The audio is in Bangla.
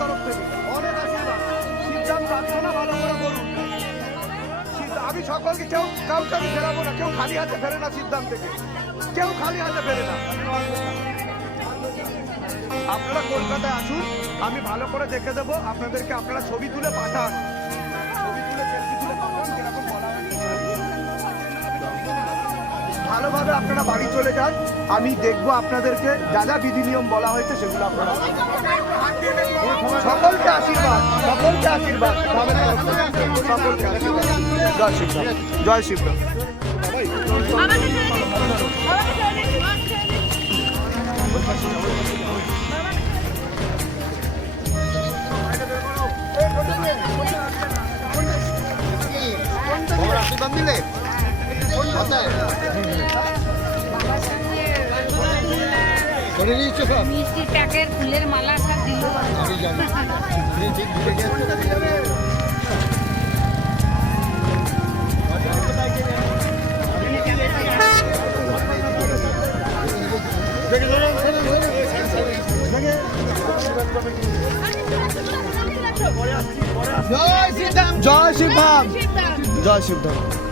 তরফ থেকে, অনেক আশীর্বাদ। সিদ্ধান্ত প্রার্থনা ভালো করে করুন। আমি সকলকে কেউ কাউকে আমি ফেরাবো না, কেউ খালি হাতে ফেরে না সিদ্ধান্ত। থেকে কেউ খালি হাতে ফেরে না। আপনারা কলকাতায় আসুন, আমি ভালো করে দেখে দেবো, আপনাদেরকে আপনারা ছবি তুলে পাঠান। ছবি তুলে সেলফি ভালোভাবে আপনারা বাড়ি চলে যান। আমি দেখব আপনাদেরকে যা যা বিধি নিয়ম বলা হয়েছে সেগুলো আপনারা সকলকে আশীর্বাদ সকলকে আশীর্বাদ। জয় শিবরাম জয় শিবরাম আশীর্বাদ দিলে প্যাকেট ফুলের মালা সব দিল। জয় শ্রীরাম। জয় শিবধাম জয় শিবধাম